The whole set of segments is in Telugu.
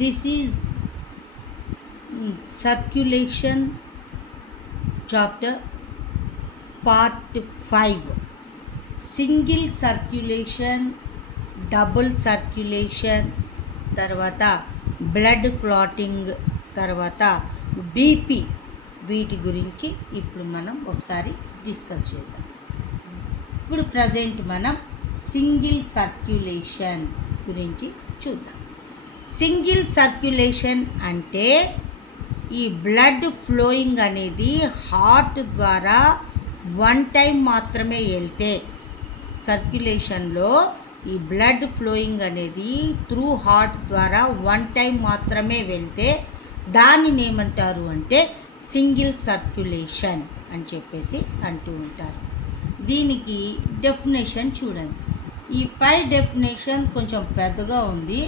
This is circulation chapter part 5. Single circulation, double circulation, తర్వాత బ్లడ్ క్లాటింగ్, తర్వాత బీపీ, వీటి గురించి ఇప్పుడు మనం ఒకసారి డిస్కస్ చేద్దాం. ఇప్పుడు ప్రజెంట్ మనం సింగిల్ సర్క్యులేషన్ గురించి చూద్దాం. సింగిల్ సర్క్యులేషన్ అంటే ఈ బ్లడ్ ఫ్లోయింగ్ అనేది హార్ట్ ద్వారా వన్ టైం మాత్రమే వెళ్తే, సర్క్యులేషన్లో ఈ బ్లడ్ ఫ్లోయింగ్ అనేది త్రూ హార్ట్ ద్వారా వన్ టైం మాత్రమే వెళ్తే దానిని ఏమంటారు అంటే సింగిల్ సర్క్యులేషన్ అని చెప్పేసి అంటూ ఉంటారు. దీనికి డెఫినేషన్ చూడండి. ఈ పై డెఫినేషన్ కొంచెం పెద్దగా ఉంది,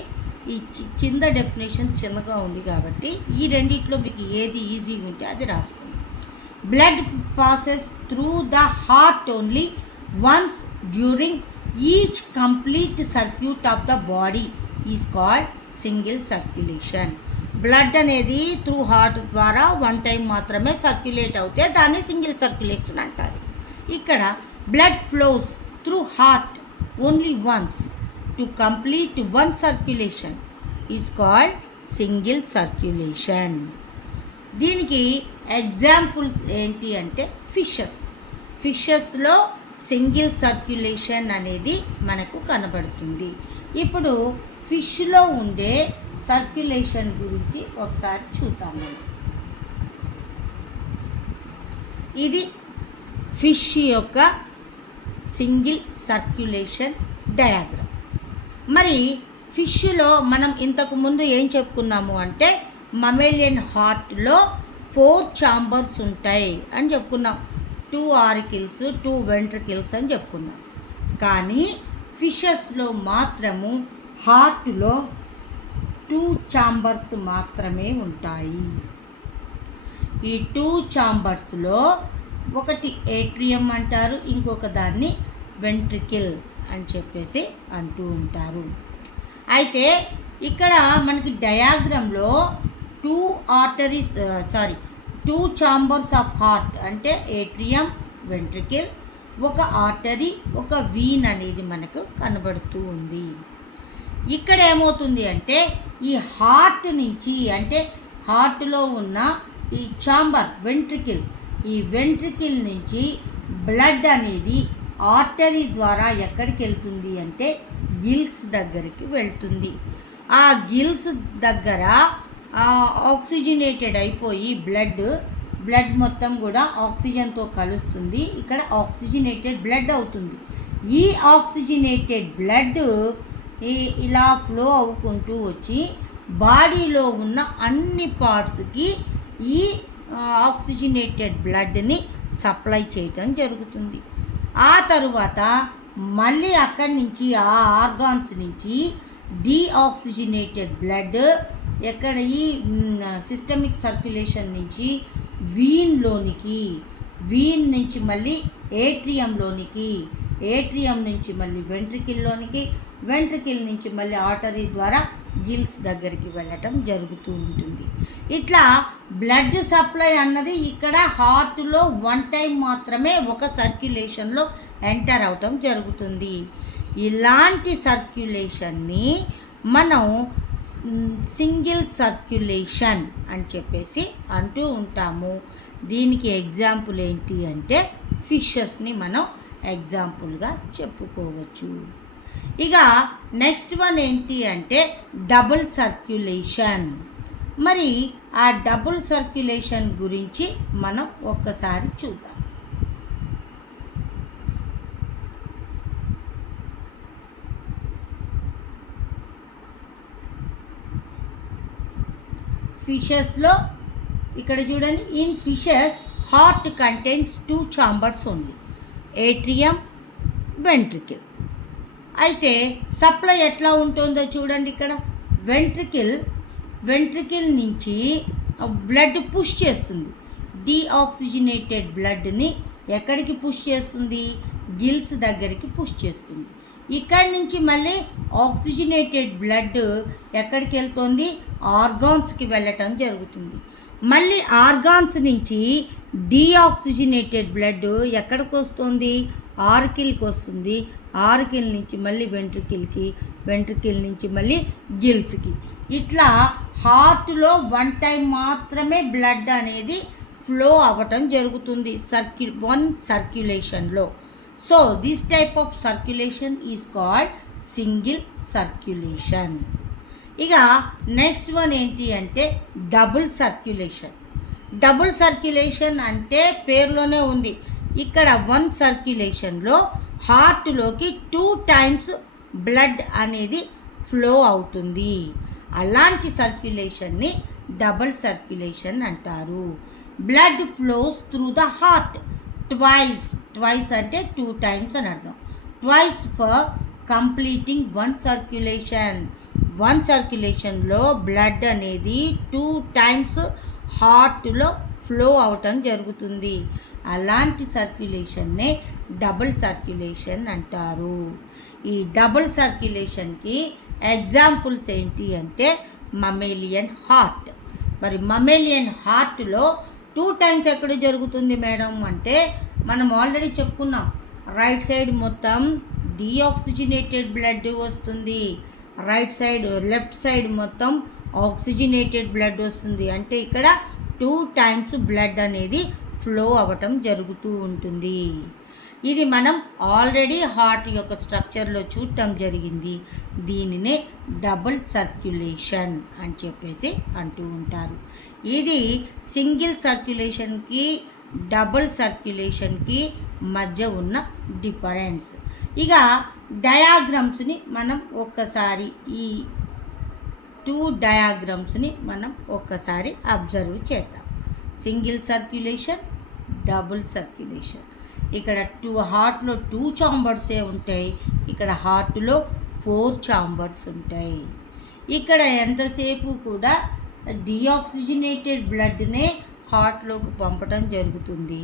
ఈ కింద డెఫినేషన్ చిన్నగా ఉంది, కాబట్టి ఈ రెండిట్లో మీకు ఏది ఈజీగా ఉంటే అది రాసుకోండి. Blood passes through the heart only once during each complete circuit of the body is called single circulation. Blood అనేది త్రూ హార్ట్ ద్వారా వన్ టైం మాత్రమే సర్క్యులేట్ అవుతే దాన్ని సింగిల్ సర్క్యులేషన్ అంటారు. ఇక్కడ blood flows through heart only once to complete one circulation is called single circulation. దీనికి ఎగ్జాంపుల్స్ ఏంటి అంటే ఫిషెస్లో సింగిల్ సర్క్యులేషన్ అనేది మనకు కనబడుతుంది. ఇప్పుడు ఫిష్లో ఉండే సర్క్యులేషన్ గురించి ఒకసారి చూద్దాం మనం. ఇది ఫిష్ యొక్క సింగిల్ సర్క్యులేషన్ డయాగ్రామ్. మరి ఫిష్లో మనం ఇంతకుముందు ఏం చెప్పుకున్నాము అంటే మమ్మేలియన్ హార్ట్లో 4 ఛాంబర్స్ ఉంటాయి అని చెప్పుకున్నాం. 2 ఆరికిల్స్, 2 వెంట్రికిల్స్ అని చెప్పుకున్నాం. కానీ ఫిషెస్లో మాత్రము హార్ట్లో 2 ఛాంబర్స్ మాత్రమే ఉంటాయి. ఈ 2 ఛాంబర్స్లో ఒకటి ఏట్రియం అంటారు, ఇంకొక దాన్ని వెంట్రికిల్ అని చెప్పేసి అంటూ ఉంటారు. అయితే ఇక్కడ మనకి డయాగ్రామ్లో 2 ఛాంబర్స్ ఆఫ్ హార్ట్ అంటే ఏట్రియం, వెంట్రికిల్, ఒక ఆర్టరీ, ఒక వీన్ అనేది మనకు కనబడుతూ ఉంది. ఇక్కడ ఏమవుతుంది అంటే ఈ హార్ట్ నుంచి, అంటే హార్ట్లో ఉన్న ఈ ఛాంబర్ వెంట్రికిల్, ఈ వెంట్రికిల్ నుంచి బ్లడ్ అనేది ఆర్టరీ ద్వారా ఎక్కడికి వెళ్తుంది అంటే గిల్స్ దగ్గరికి వెళ్తుంది. ఆ గిల్స్ దగ్గర ఆక్సిజనేటెడ్ అయిపోయి బ్లడ్ మొత్తం కూడా ఆక్సిజన్తో కలుస్తుంది. ఇక్కడ ఆక్సిజనేటెడ్ బ్లడ్ అవుతుంది. ఈ ఆక్సిజనేటెడ్ బ్లడ్ ఇలా ఫ్లో అవ్వుకుంటూ వచ్చి బాడీలో ఉన్న అన్ని పార్ట్స్కి ఈ ఆక్సిజనేటెడ్ బ్లడ్ని సప్లై చేయటం జరుగుతుంది. ఆ తరువాత మళ్ళీ అక్కడి నుంచి ఆ ఆర్గాన్స్ నుంచి డీఆక్సిజనేటెడ్ బ్లడ్ ఎక్కడ ఈ సిస్టమిక్ సర్క్యులేషన్ నుంచి వీన్ నుంచి మళ్ళీ ఏట్రియం నుంచి మళ్ళీ వెంట్రికిల్ నుంచి మళ్ళీ ఆర్టరీ ద్వారా గిల్స్ దగ్గరికి వెళ్ళటం జరుగుతూ ఉంటుంది. ఇట్లా బ్లడ్ సప్లై అన్నది ఇక్కడ హార్ట్లో వన్ టైం మాత్రమే ఒక సర్క్యులేషన్లో ఎంటర్ అవటం జరుగుతుంది. ఇలాంటి సర్క్యులేషన్ని మనం సింగిల్ సర్క్యులేషన్ అని చెప్పేసి అంటూ ఉంటాము. దీనికి ఎగ్జాంపుల్ ఏంటి అంటే ఫిషెస్ని మనం ఎగ్జాంపుల్గా చెప్పుకోవచ్చు. ఇక నెక్స్ట్ వన్ ఏంటి అంటే డబుల్ సర్క్యులేషన్. మరి ఆ డబుల్ సర్క్యులేషన్ గురించి మనం ఒక్కసారి చూద్దాం. ఫిషెస్లో ఇక్కడ చూడండి, in fishes heart contains 2 chambers only, atrium, ventricle. అయితే సప్లై ఎట్లా ఉంటుందో చూడండి. ఇక్కడ వెంట్రికిల్ నుంచి బ్లడ్ పుష్ చేస్తుంది. డీఆక్సిజనేటెడ్ బ్లడ్ని ఎక్కడికి పుష్ చేస్తుంది? గిల్స్ దగ్గరికి పుష్ చేస్తుంది. ఇక్కడి నుంచి మళ్ళీ ఆక్సిజనేటెడ్ బ్లడ్ ఎక్కడికి వెళ్తుంది? ఆర్గాన్స్కి వెళ్ళటం జరుగుతుంది. మళ్ళీ ఆర్గాన్స్ నుంచి డీఆక్సిజనేటెడ్ బ్లడ్ ఎక్కడికి వస్తుంది? ఆర్కిల్కి వస్తుంది. ఆర్కిల్ నుంచి మళ్ళీ వెంట్రుకిల్కి, వెంట్రుకిల్ నుంచి మళ్ళీ గిల్స్కి. ఇట్లా హార్ట్లో 1 టైం మాత్రమే బ్లడ్ అనేది ఫ్లో అవ్వటం జరుగుతుంది వన్ సర్క్యులేషన్లో. So this type of circulation is called single circulation. ఇక నెక్స్ట్ వన్ ఏంటి అంటే డబుల్ సర్క్యులేషన్. డబుల్ సర్క్యులేషన్ అంటే పేరులోనే ఉంది. ఇక్కడ 1 సర్క్యులేషన్లో హార్ట్లోకి 2 టైమ్స్ బ్లడ్ అనేది ఫ్లో అవుతుంది. అలాంటి సర్క్యులేషన్ని డబుల్ సర్క్యులేషన్ అంటారు. Blood flows through the heart twice అంటే 2 టైమ్స్ అని అర్థం. Twice for completing 1 circulation. 1 సర్క్యులేషన్లో బ్లడ్ అనేది 2 టైమ్స్ హార్ట్లో ఫ్లో అవటం జరుగుతుంది. అలాంటి సర్క్యులేషన్నే డబుల్ సర్క్యులేషన్ అంటారు. ఈ డబుల్ సర్క్యులేషన్కి ఎగ్జాంపుల్స్ ఏంటి అంటే మమ్మేలియన్ హార్ట్. మరి మమ్మేలియన్ హార్ట్లో 2 టైమ్స్ ఎక్కడ జరుగుతుంది మేడం అంటే మనం ఆల్రెడీ చెప్పుకున్నాం. రైట్ సైడ్ మొత్తం డీఆక్సిజనేటెడ్ బ్లడ్ వస్తుంది, లెఫ్ట్ సైడ్ మొత్తం ఆక్సిజనేటెడ్ బ్లడ్ వస్తుంది. అంటే ఇక్కడ 2 టైమ్స్ బ్లడ్ అనేది ఫ్లో అవ్వటం జరుగుతూ ఉంటుంది. ఇది మనం ఆల్రెడీ హార్ట్ యొక్క స్ట్రక్చర్లో చూడటం జరిగింది. దీనినే డబుల్ సర్క్యులేషన్ అని చెప్పేసి అంటూ ఉంటారు. ఇది సింగిల్ సర్క్యులేషన్కి డబుల్ సర్క్యులేషన్కి మధ్య ఉన్న డిఫరెన్స్. ఇక డయాగ్రామ్స్ని మనం ఒక్కసారి ఈ 2 డయాగ్రామ్స్ని మనం ఒక్కసారి అబ్జర్వ్ చేద్దాం. Single circulation, double circulation. ఇక్కడ హార్ట్లో 2 చాంబర్సే ఉంటాయి. ఇక్కడ హార్ట్లో 4 చాంబర్స్ ఉంటాయి. ఇక్కడ ఎంతసేపు కూడా డీఆక్సిజనేటెడ్ బ్లడ్నే హార్ట్లోకి పంపటం జరుగుతుంది.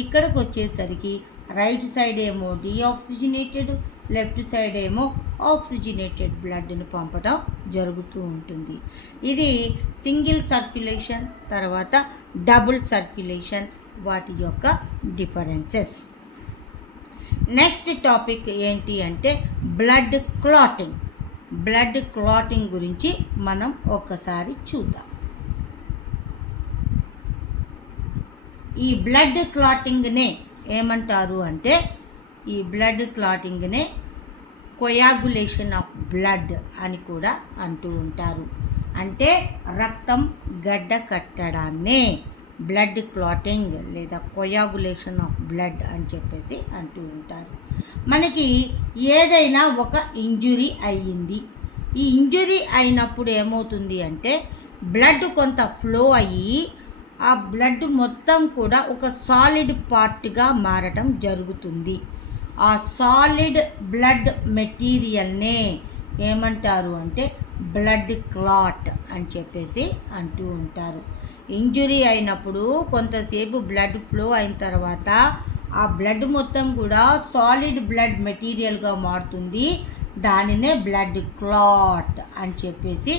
ఇక్కడికి వచ్చేసరికి రైట్ సైడ్ ఏమో డీఆక్సిజనేటెడ్, లెఫ్ట్ సైడ్ ఏమో ఆక్సిజనేటెడ్ బ్లడ్ని పంపటం జరుగుతూ ఉంటుంది. ఇది సింగిల్ సర్క్యులేషన్, తర్వాత డబుల్ సర్క్యులేషన్, వాటి యొక్క డిఫరెన్సెస్. నెక్స్ట్ టాపిక్ ఏంటి అంటే బ్లడ్ క్లాటింగ్. బ్లడ్ క్లాటింగ్ గురించి మనం ఒక్కసారి చూద్దాం. ఈ బ్లడ్ క్లాటింగ్నే ఏమంటారు అంటే ఈ బ్లడ్ క్లాటింగ్నే కొయాగులేషన్ ఆఫ్ బ్లడ్ అని కూడా అంటూ ఉంటారు. అంటే రక్తం గడ్డ కట్టడాన్నే బ్లడ్ క్లాటింగ్ లేదా కొయాగులేషన్ ఆఫ్ బ్లడ్ అని చెప్పేసి అంటూ ఉంటారు. మనకి ఏదైనా ఒక ఇంజురీ అయ్యింది. ఈ ఇంజురీ అయినప్పుడు ఏమవుతుంది అంటే బ్లడ్ కొంత ఫ్లో అయ్యి ఆ బ్లడ్ మొత్తం కూడా ఒక సాలిడ్ పార్ట్గా మారటం జరుగుతుంది. ఆ సాలిడ్ బ్లడ్ మెటీరియల్నే ఏమంటారు అంటే బ్లడ్ క్లాట్ అని చెప్పేసి అంటూ ఉంటారు. ఇంజురీ అయినప్పుడు కొంతసేపు బ్లడ్ ఫ్లో అయిన తర్వాత ఆ బ్లడ్ మొత్తం కూడా సాలిడ్ బ్లడ్ మెటీరియల్గా మారుతుంది. దానినే బ్లడ్ క్లాట్ అని చెప్పేసి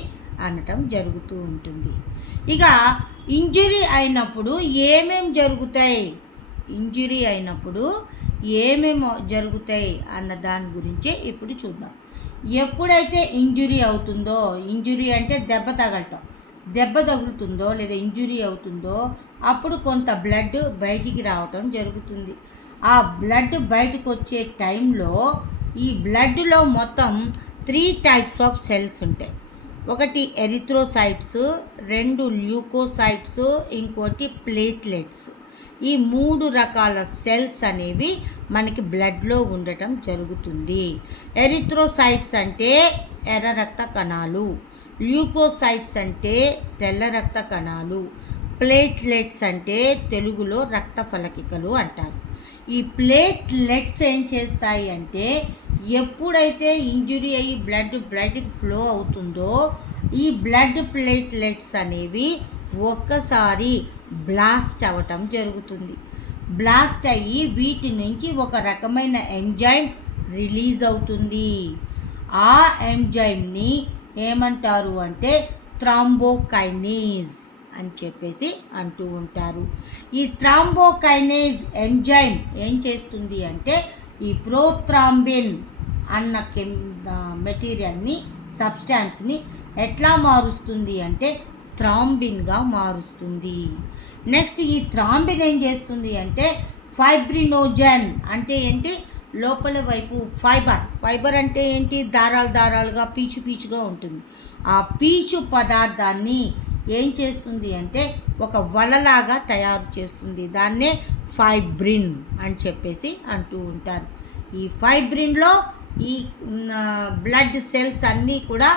అనటం జరుగుతూ ఉంటుంది. ఇక ఇంజురీ అయినప్పుడు ఏమేమి జరుగుతాయి, ఇంజురీ అయినప్పుడు ఏమేమి జరుగుతాయి అన్న దాని గురించి ఇప్పుడు చూద్దాం. ఎప్పుడైతే ఇంజురీ అవుతుందో, ఇంజురీ అంటే దెబ్బ తగులుతుందో లేదా ఇంజురీ అవుతుందో అప్పుడు కొంత బ్లడ్ బయటికి రావటం జరుగుతుంది. ఆ బ్లడ్ బయటకు వచ్చే టైంలో ఈ బ్లడ్లో మొత్తం 3 టైప్స్ ఆఫ్ సెల్స్ ఉంటాయి. ఒకటి ఎరిథ్రోసైట్స్, 2 ల్యూకోసైట్స్, ఇంకోటి ప్లేట్లెట్స్. ఈ 3 రకాల సెల్స్ అనేవి మనకి బ్లడ్లో ఉండటం జరుగుతుంది. ఎరిథ్రోసైట్స్ అంటే ఎర్ర రక్త కణాలు, ల్యూకోసైట్స్ అంటే తెల్ల రక్త కణాలు, ప్లేట్లెట్స్ అంటే తెలుగులో రక్త ఫలకికలు అంటారు. ఈ ప్లేట్లెట్స్ ఏం చేస్తాయి అంటే ఎప్పుడైతే ఇంజురీ అయ్యి బ్లడ్ బయటికి ఫ్లో అవుతుందో ఈ బ్లడ్ ప్లేట్లెట్స్ అనేవి ఒక్కసారి బ్లాస్ట్ అవ్వటం జరుగుతుంది. బ్లాస్ట్ అయ్యి వీటి నుంచి ఒక రకమైన ఎంజైమ్ రిలీజ్ అవుతుంది. ఆ ఎంజైమ్ని ఏమంటారు అంటే థ్రాంబోకైనేజ్ అని చెప్పేసి అంటూ ఉంటారు. ఈ థ్రాంబోకైనేజ్ ఎంజైమ్ ఏం చేస్తుంది అంటే ఈ ప్రోథ్రాంబిన్ అన్న మెటీరియల్ని సబ్స్టాన్స్ని ఎట్లా మారుస్తుంది అంటే థ్రాంబిన్గా మారుస్తుంది. నెక్స్ట్ ఈ థ్రాంబిన్ ఏం చేస్తుంది అంటే ఫైబ్రినోజన్ అంటే ఏంటి, లోపల వైపు ఫైబర్ అంటే ఏంటి, దారాలుగా పీచుగా ఉంటుంది. ఆ పీచు పదార్థాన్ని ఏం చేస్తుంది అంటే ఒక వలలాగా తయారు చేస్తుంది. దాన్నే ఫైబ్రిన్ అని చెప్పేసి అంటూ ఉంటారు. ఈ ఫైబ్రిన్లో ఈ బ్లడ్ సెల్స్ అన్నీ కూడా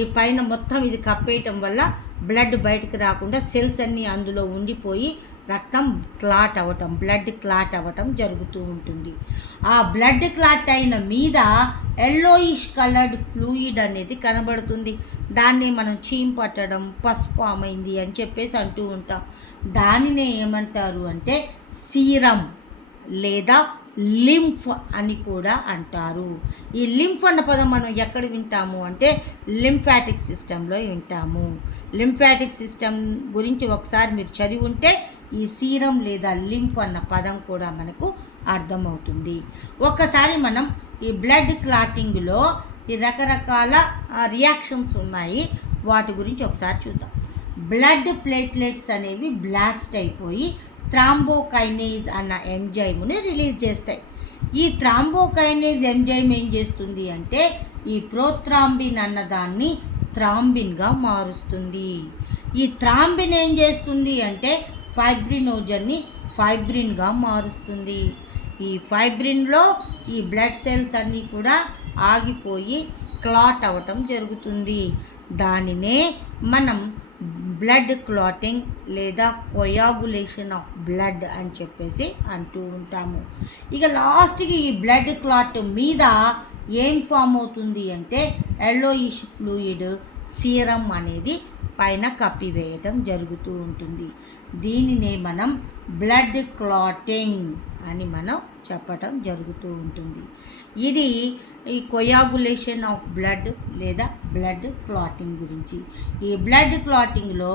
ఈ పైన మొత్తం ఇది కప్పేయటం వల్ల బ్లడ్ బయటకు రాకుండా సెల్స్ అన్నీ అందులో ఉండిపోయి రక్తం బ్లడ్ క్లాట్ అవ్వటం జరుగుతూ ఉంటుంది. ఆ బ్లడ్ క్లాట్ అయిన మీద ఎల్లోయిష్ కలర్డ్ ఫ్లూయిడ్ అనేది కనబడుతుంది. దాన్ని మనం చీమ్ పట్టడం, పస్ ఫామ్ అయింది అని చెప్పేసి అంటూ ఉంటాం. దానినే ఏమంటారు అంటే సీరం లేదా లింఫ్ అని కూడా అంటారు. ఈ లింఫ్ అన్న పదం మనం ఎక్కడ వింటాము అంటే లింఫాటిక్ సిస్టంలో వింటాము. లింఫాటిక్ సిస్టమ్ గురించి ఒకసారి మీరు చదివి ఉంటే ఈ సీరం లేదా లింఫ్ అన్న పదం కూడా మనకు అర్థమవుతుంది. ఒక్కసారి మనం ఈ బ్లడ్ క్లాటింగ్లో ఈ రకరకాల రియాక్షన్స్ ఉన్నాయి, వాటి గురించి ఒకసారి చూద్దాం. బ్లడ్ ప్లేట్లెట్స్ అనేవి బ్లాస్ట్ అయిపోయి థ్రాంబోకైనేజ్ అన్న ఎంజైమ్ని రిలీజ్ చేస్తాయి. ఈ థ్రాంబోకైనేజ్ ఎంజైమ్ ఏం చేస్తుంది అంటే ఈ ప్రోథ్రాంబిన్ అన్న దాన్ని థ్రాంబిన్గా మారుస్తుంది. ఈ థ్రాంబిన్ ఏం చేస్తుంది అంటే ఫైబ్రినోజన్ని ఫైబ్రిన్గా మారుస్తుంది. ఈ ఫైబ్రిన్లో ఈ బ్లడ్ సెల్స్ అన్నీ కూడా ఆగిపోయి క్లాట్ అవ్వటం జరుగుతుంది. దానినే మనం బ్లడ్ క్లాటింగ్ లేదా కొయాగులేషన్ ఆఫ్ బ్లడ్ అని చెప్పేసి అంటూ ఉంటాము. ఇక లాస్ట్కి ఈ బ్లడ్ క్లాట్ మీద ఏం ఫామ్ అవుతుంది అంటే ఎల్లోయిష్ ఫ్లూయిడ్ సీరం అనేది పైన కప్పివేయటం జరుగుతూ ఉంటుంది. దీనినే మనం బ్లడ్ క్లాటింగ్ అని మనం చెప్పటం జరుగుతూ ఉంటుంది. ఇది ఈ కొయాగులేషన్ ఆఫ్ బ్లడ్ లేదా బ్లడ్ క్లాటింగ్ గురించి. ఈ బ్లడ్ క్లాటింగ్లో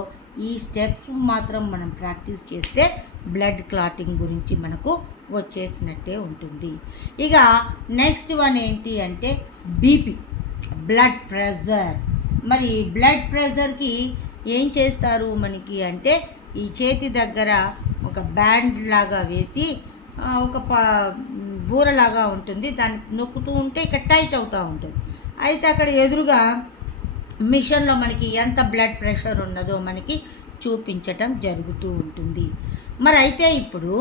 ఈ స్టెప్స్ మాత్రం మనం ప్రాక్టీస్ చేస్తే బ్లడ్ క్లాటింగ్ గురించి మనకు వచ్చేసినట్టే ఉంటుంది. ఇక నెక్స్ట్ వన్ ఏంటి అంటే బీపీ, బ్లడ్ ప్రెషర్. మరి బ్లడ్ ప్రెషర్కి ఏం చేస్తారు మనకి అంటే ఈ చేతి దగ్గర ఒక బ్యాండ్ లాగా వేసి ఒక బూరలాగా ఉంటుంది, దాన్ని నొక్కుతూ ఉంటే ఇక టైట్ అవుతూ ఉంటుంది. అయితే అక్కడ ఎదురుగా మిషన్లో మనకి ఎంత బ్లడ్ ప్రెషర్ ఉన్నదో మనకి చూపించటం జరుగుతూ ఉంటుంది. మరి అయితే ఇప్పుడు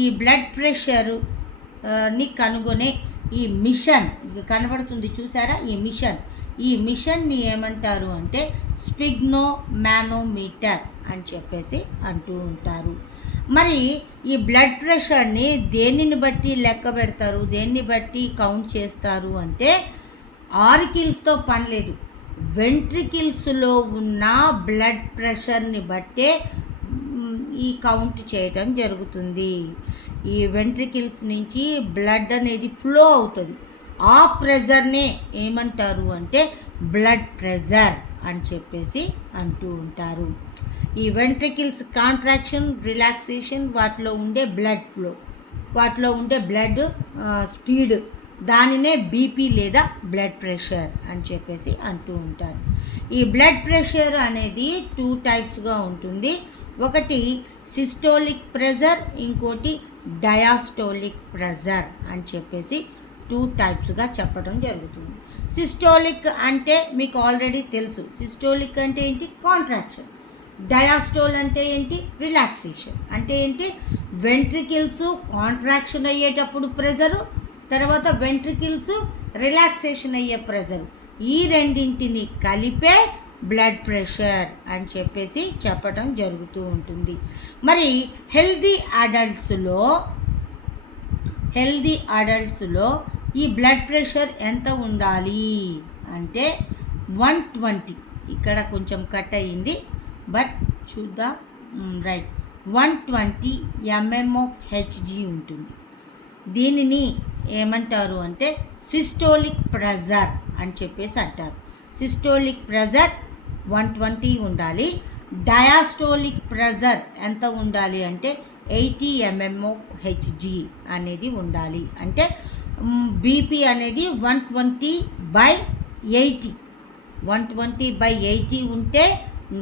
ఈ బ్లడ్ ప్రెషర్ని కనుగొనే ఈ మిషన్ కనబడుతుంది చూసారా, ఈ మిషన్ని ఏమంటారు అంటే స్పిగ్నో మానోమీటర్ అని చెప్పేసి అంటూ ఉంటారు. మరి ఈ బ్లడ్ ప్రెషర్ని దేనిని బట్టి లెక్క పెడతారు, దేన్ని బట్టి కౌంట్ చేస్తారు అంటే ఆరికిల్స్తో పని లేదు. వెంట్రికిల్స్లో ఉన్న బ్లడ్ ప్రెషర్ని బట్టే ఈ కౌంట్ చేయటం జరుగుతుంది. ఈ వెంట్రికిల్స్ నుంచి బ్లడ్ అనేది ఫ్లో అవుతుంది. ఆ ప్రెషర్నే ఏమంటారు అంటే బ్లడ్ ప్రెషర్ అని చెప్పేసి అంటూ ఉంటారు. ఈ వెంట్రికిల్స్ కాంట్రాక్షన్, రిలాక్సేషన్, వాటిలో ఉండే బ్లడ్ ఫ్లో, వాటిలో ఉండే బ్లడ్ స్పీడ్, దానినే బీపీ లేదా బ్లడ్ ప్రెషర్ అని చెప్పేసి అంటూ ఉంటారు. ఈ బ్లడ్ ప్రెషర్ అనేది 2 టైప్స్గా ఉంటుంది. ఒకటి సిస్టోలిక్ ప్రెషర్, ఇంకోటి డయాస్టోలిక్ ప్రెషర్ అని చెప్పేసి 2 టైప్స్గా చెప్పడం జరుగుతుంది. సిస్టోలిక్ అంటే మీకు ఆల్రెడీ తెలుసు. సిస్టోలిక్ అంటే ఏంటి, కాంట్రాక్షన్. డయాస్టోల్ అంటే ఏంటి, రిలాక్సేషన్. అంటే ఏంటి, వెంట్రికిల్స్ కాంట్రాక్షన్ అయ్యేటప్పుడు ప్రెషరు, తర్వాత వెంట్రికిల్స్ రిలాక్సేషన్ అయ్యే ప్రెషరు, ఈ రెండింటిని కలిపే బ్లడ్ ప్రెషర్ అని చెప్పేసి చెప్పడం జరుగుతూ ఉంటుంది. మరి హెల్దీ అడల్ట్స్లో ఈ బ్లడ్ ప్రెషర్ ఎంత ఉండాలి అంటే 120, ఇక్కడ కొంచెం కట్ అయ్యింది బట్ చూద్దాం, రైట్, 120 mm of Hg ఉంటుంది. దీనిని ఏమంటారు అంటే సిస్టోలిక్ ప్రెషర్ అని చెప్పేసి అంటారు. సిస్టోలిక్ ప్రెషర్ 120 ఉండాలి. డయాస్టోలిక్ ప్రెజర్ ఎంత ఉండాలి అంటే 80 mmHg అనేది ఉండాలి. అంటే బీపీ అనేది 120/80 120/80 ఉంటే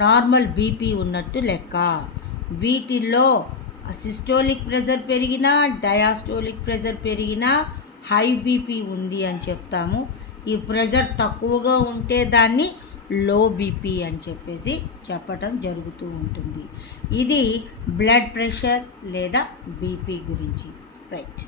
నార్మల్ బీపీ ఉన్నట్టు లెక్క. వీటిల్లో సిస్టోలిక్ ప్రెజర్ పెరిగినా డయాస్టోలిక్ ప్రెజర్ పెరిగినా హై బీపీ ఉంది అని చెప్తాము. ఈ ప్రెజర్ తక్కువగా ఉంటే దాన్ని లో బీపీ అని చెప్పేసి చెప్పటం జరుగుతూ ఉంటుంది. ఇది బ్లడ్ ప్రెషర్ లేదా బీపీ గురించి. రైట్.